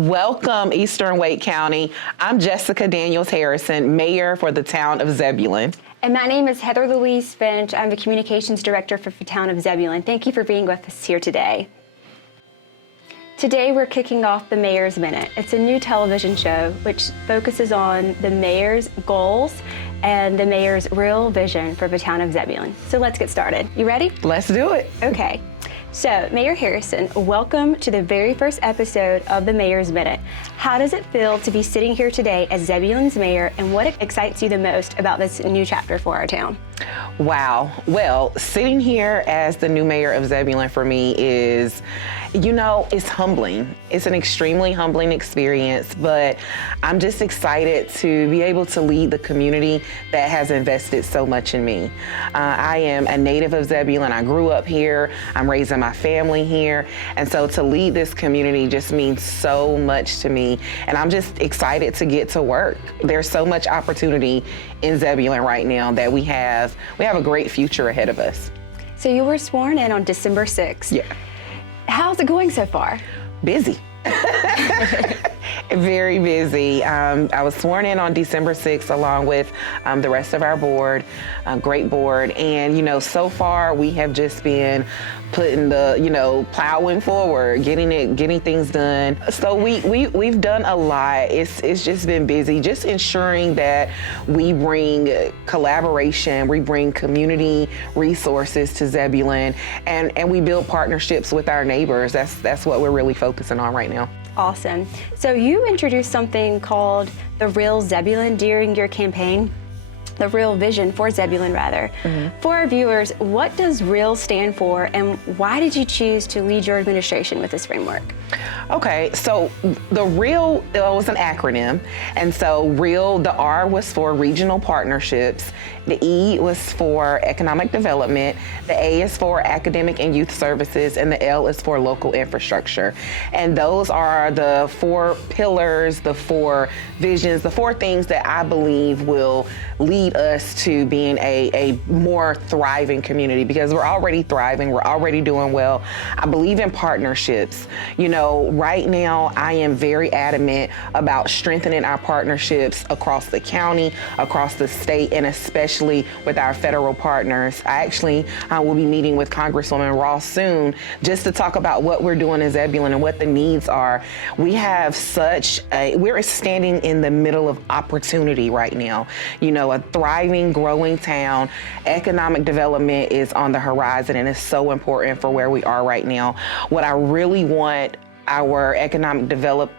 Welcome, Eastern Wake County. I'm Jessica Daniels Harrison, Mayor for the Town of Zebulon. And my name is Heather Louise Finch. I'm the Communications Director for the Town of Zebulon. Thank you for being with us here today. Today we're kicking off the Mayor's Minute. It's a new television show which focuses on the Mayor's goals and the Mayor's real vision for the Town of Zebulon. So let's get started. You ready? Let's do it. Okay. So, Mayor Harrison, welcome to the very first episode of the Mayor's Minute. How does it feel to be sitting here today as Zebulon's mayor, and what excites you the most about this new chapter for our town? Wow. Well, sitting here as the new mayor of Zebulon for me is, it's humbling. It's an extremely humbling experience, but I'm just excited to be able to lead the community that has invested so much in me. I am a native of Zebulon. I grew up here. I'm raising my family here. And so to lead this community just means so much to me. And I'm just excited to get to work. There's so much opportunity in Zebulon right now that we have a great future ahead of us. So you were sworn in on December 6th. Yeah. How's it going so far? Busy. Very busy. I was sworn in on December 6th along with the rest of our board, great board. And, so far we have just been putting the, plowing forward, getting things done. So we've done a lot. It's just been busy, just ensuring that we bring collaboration, we bring community resources to Zebulon, and we build partnerships with our neighbors. That's what we're really focusing on right now. Awesome. So you introduced something called the Real Zebulon during your campaign. The Real Vision for Zebulon, rather. Mm-hmm. For our viewers, what does REAL stand for, and why did you choose to lead your administration with this framework? Okay, so the REAL was an acronym, and so REAL, the R was for regional partnerships, the E was for economic development, the A is for academic and youth services, and the L is for local infrastructure. And those are the four pillars, the four visions, the four things that I believe will lead us to being a more thriving community, because we're already thriving, we're already doing well. I believe in partnerships. Right now I am very adamant about strengthening our partnerships across the county, across the state, and especially with our federal partners. I actually will be meeting with Congresswoman Ross soon just to talk about what we're doing in Zebulon and what the needs are. We have we're standing in the middle of opportunity right now. A thriving, growing town. Economic development is on the horizon, and it's so important for where we are right now. What I really want our economic development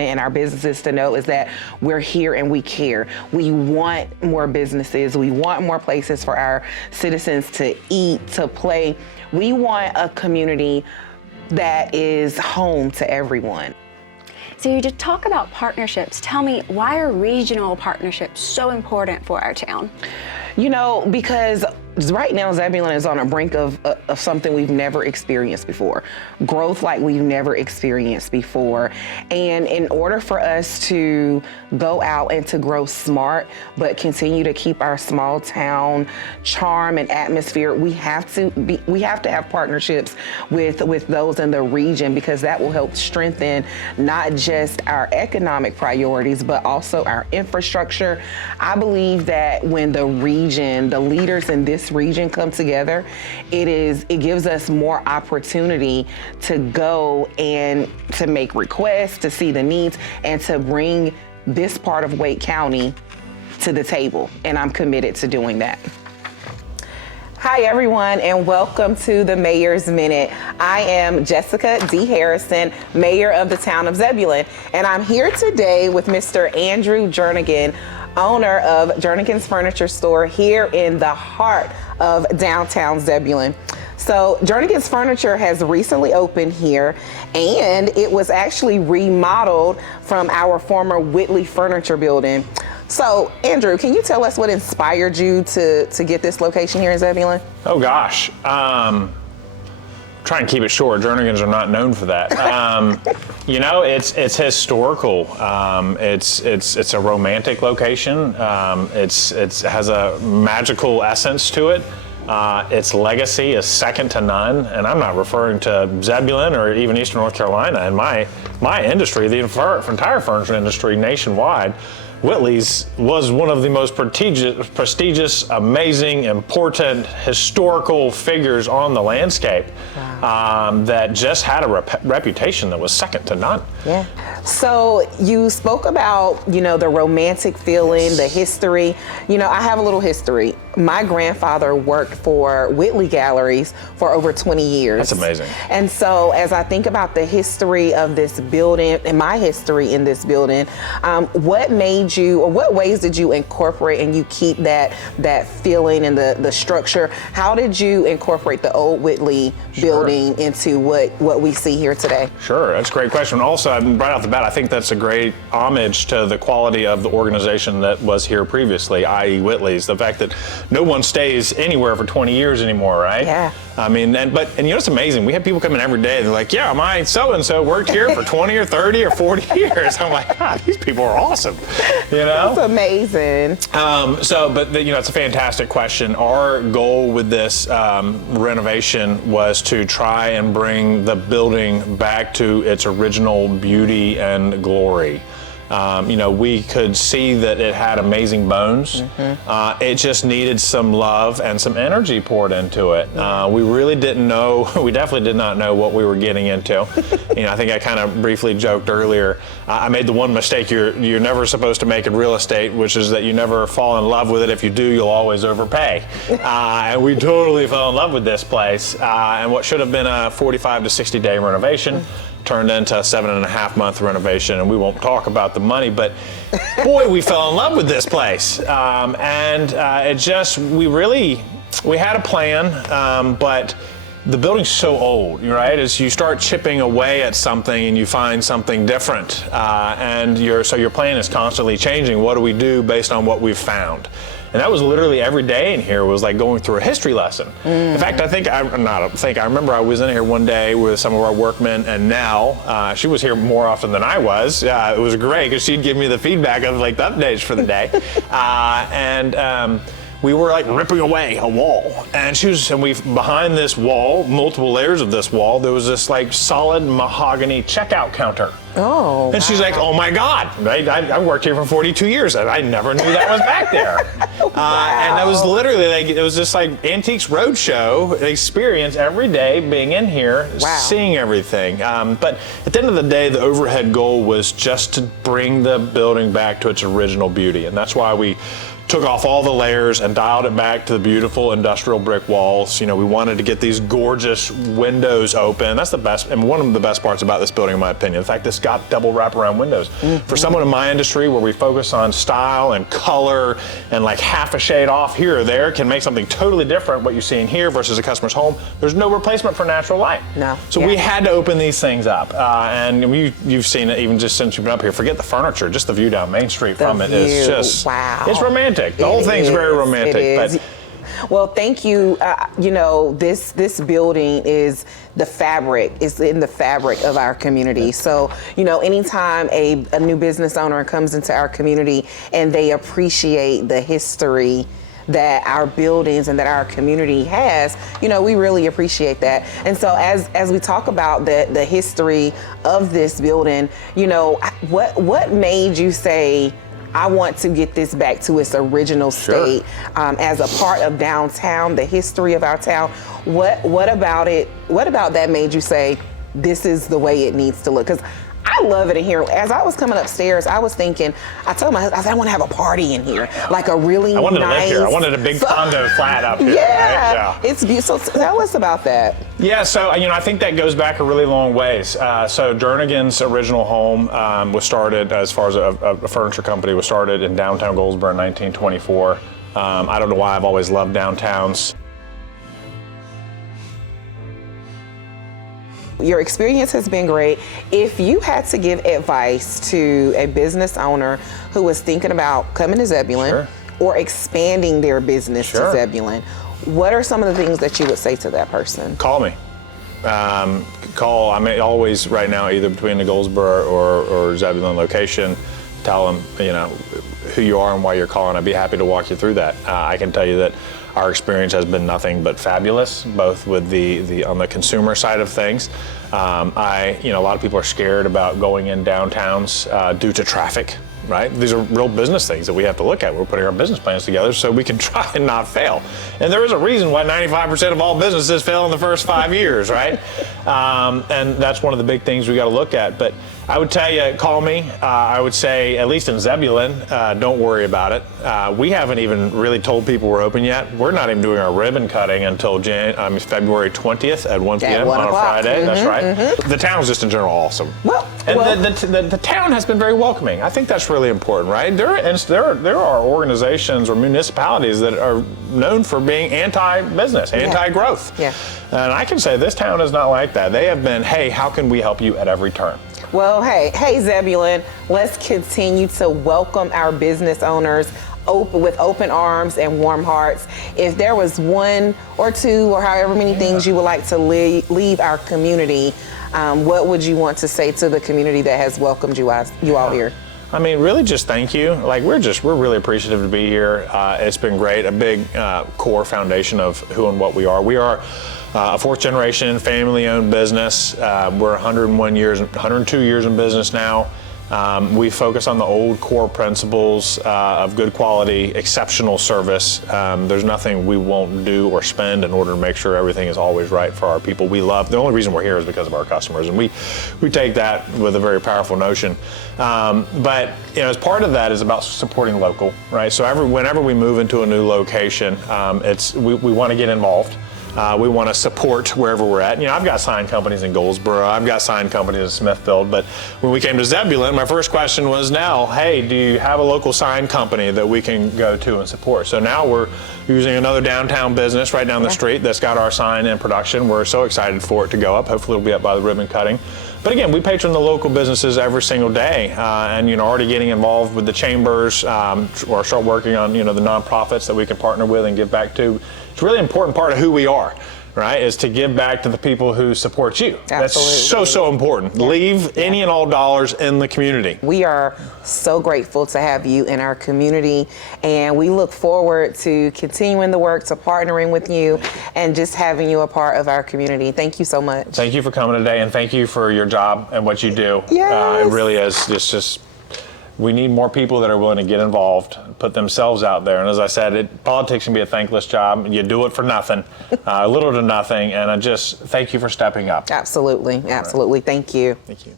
and our businesses to know is that we're here and we care. We want more businesses. We want more places for our citizens to eat, to play. We want a community that is home to everyone. So you just talk about partnerships. Tell me, why are regional partnerships so important for our town? Because right now Zebulon is on a brink of something we've never experienced before. Growth like we've never experienced before. And in order for us to go out and to grow smart, but continue to keep our small town charm and atmosphere, we have to have partnerships with those in the region, because that will help strengthen not just our economic priorities, but also our infrastructure. I believe that when the leaders in this region come together, it gives us more opportunity to go and to make requests, to see the needs, and to bring this part of Wake County to the table. And I'm committed to doing that. Hi everyone, and welcome to the Mayor's Minute. I am Jessica D. Harrison, Mayor of the Town of Zebulon, and I'm here today with Mr. Andrew Jernigan, owner of Jernigan's Furniture Store here in the heart of downtown Zebulon. So Jernigan's Furniture has recently opened here, and it was actually remodeled from our former Whitley Furniture building. So Andrew, can you tell us what inspired you to get this location here in Zebulon? Oh gosh, try and keep it short. Jernigan's are not known for that. It's historical. It's a romantic location. It has a magical essence to it. Its legacy is second to none, and I'm not referring to Zebulon or even Eastern North Carolina. In my industry, the entire furniture industry nationwide, Whitley's was one of the most prestigious, amazing, important, historical figures on the landscape. Wow. That just had a reputation that was second to none. Yeah. So you spoke about, the romantic feeling, the history. I have a little history. My grandfather worked for Whitley Galleries for over 20 years. That's amazing. And so as I think about the history of this building and my history in this building, what ways did you incorporate and you keep that feeling and the structure? How did you incorporate the old Whitley building into what we see here today? Sure, that's a great question. Also, right off the bat, I think that's a great homage to the quality of the organization that was here previously, i.e. Whitley's. The fact that no one stays anywhere for 20 years anymore, right? Yeah. I mean, it's amazing. We have people come in every day. They're like, yeah, my so-and-so worked here for 20 or 30 or 40 years. I'm like, God, these people are awesome. That's amazing. It's a fantastic question. Our goal with this renovation was to try and bring the building back to its original beauty and glory. We could see that it had amazing bones. Mm-hmm. It just needed some love and some energy poured into it. We really didn't know, we definitely did not know what we were getting into. I think I kind of briefly joked earlier, I made the one mistake you're never supposed to make in real estate, which is that you never fall in love with it. If you do, you'll always overpay. And we totally fell in love with this place. And what should have been a 45 to 60 day renovation turned into a 7.5-month renovation, and we won't talk about the money, but boy, we fell in love with this place. We had a plan, but the building's so old, right? As you start chipping away at something and you find something different, so your plan is constantly changing. What do we do based on what we've found? And that was literally every day in here was like going through a history lesson. In fact, I remember I was in here one day with some of our workmen, and Nell, she was here more often than I was. It was great because she'd give me the feedback of like the updates for the day. We were like ripping away a wall, and behind this wall, multiple layers of this wall, there was this like solid mahogany checkout counter. Oh. And she's like, oh my God, right? I worked here for 42 years and I never knew that was back there. Wow. And that was literally it was this like Antiques Roadshow experience every day being in here, seeing everything. But at the end of the day, the overhead goal was just to bring the building back to its original beauty. And that's why we took off all the layers and dialed it back to the beautiful industrial brick walls. We wanted to get these gorgeous windows open. That's the best, and one of the best parts about this building, in my opinion. In fact, it's got double wraparound windows. Mm-hmm. For someone in my industry where we focus on style and color and like half a shade off here or there can make something totally different what you see in here versus a customer's home, there's no replacement for natural light. No. So we had to open these things up. And you've seen it even just since you've been up here. Forget the furniture, just the view down Main Street from it is just, it's romantic. The whole thing's very romantic. Well, thank you. This building is the fabric. It's in the fabric of our community. So, anytime a new business owner comes into our community and they appreciate the history that our buildings and that our community has, we really appreciate that. And so as we talk about the history of this building, what made you say, I want to get this back to its original state, as a part of downtown, the history of our town? What about it? What about that made you say, this is the way it needs to look? Because I love it in here. As I was coming upstairs, I was thinking, I told my husband, I said, I want to have a party in here, like a really nice. I wanted to live here. I wanted a big condo flat up here. Yeah, right? It's beautiful. So tell us about that. Yeah, so I think that goes back a really long ways. So Jernigan's original home was started, as far as a furniture company, was started in downtown Goldsboro in 1924. I don't know why I've always loved downtowns. Your experience has been great. If you had to give advice to a business owner who was thinking about coming to Zebulon or expanding their business to Zebulon, what are some of the things that you would say to that person? Call me. I'm always right now either between the Goldsboro or Zebulon location. Tell them, who you are and why you're calling, I'd be happy to walk you through that. I can tell you that our experience has been nothing but fabulous, both with the on the consumer side of things. A lot of people are scared about going in downtowns due to traffic. Right? These are real business things that we have to look at. We're putting our business plans together so we can try and not fail. And there is a reason why 95% of all businesses fail in the first 5 years, right? And that's one of the big things we got to look at. But I would tell you, call me. I would say, at least in Zebulon, don't worry about it. We haven't even really told people we're open yet. We're not even doing our ribbon cutting until February 20th at 1 p.m. on a Friday. That's right. The town's just in general awesome. The town has been very welcoming. I think that's really important, right? There are organizations or municipalities that are known for being anti-business, anti-growth. Yeah. And I can say this town is not like that. They have been, hey, how can we help you at every turn? Well, hey, Zebulon, let's continue to welcome our business owners with open arms and warm hearts. If there was one or two or however many things you would like to leave our community, what would you want to say to the community that has welcomed you all here? I mean, really just thank you. Like, we're really appreciative to be here. It's been great, a big core foundation of who and what we are. We are a fourth generation family-owned business. We're 102 years in business now. We focus on the old core principles of good quality, exceptional service. There's nothing we won't do or spend in order to make sure everything is always right for our people we love. The only reason we're here is because of our customers, and we take that with a very powerful notion. But as part of that is about supporting local, right? So whenever we move into a new location, we want to get involved. We want to support wherever we're at. I've got sign companies in Goldsboro. I've got sign companies in Smithfield. But when we came to Zebulon, my first question was hey, do you have a local sign company that we can go to and support? So now we're using another downtown business right down the street that's got our sign in production. We're so excited for it to go up. Hopefully it'll be up by the ribbon cutting. But again, we patron the local businesses every single day, and already getting involved with the chambers, or start working on the nonprofits that we can partner with and give back to. It's a really important part of who we are, right? Is to give back to the people who support you. Absolutely. That's so important. Yeah. Leave any and all dollars in the community. We are so grateful to have you in our community, and we look forward to continuing the work, to partnering with you, and just having you a part of our community. Thank you so much. Thank you for coming today, and thank you for your job and what you do. Yes. It really is. It's just, we need more people that are willing to get involved, put themselves out there. And as I said, politics can be a thankless job. You do it for nothing, little to nothing. And I just thank you for stepping up. Absolutely. Thank you. Thank you.